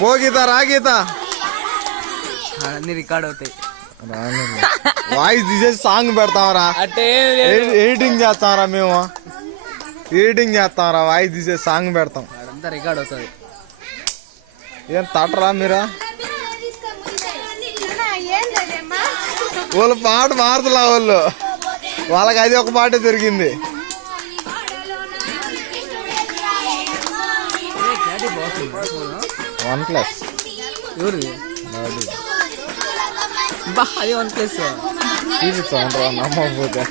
పో గీత, రా గీత. అన్ని రికార్డ్ అవుతాయి. వాయిస్ తీసేసి సాంగ్ పెడతాంరా, ఎడిటింగ్ చేస్తాంరా. మేము ఎడిటింగ్ చేస్తాంరా, వాయిస్ తీసేసి సాంగ్ పెడతాం. అదంతా రికార్డ్ అవుతుంది. ఏం తటరా మీరా? వాళ్ళు పాట మారుతులా, వాళ్ళకి అది ఒక పాటే దొరికింది. OnePlus ఎవరిది? అది OnePlus తీసి నమ్మకపోతే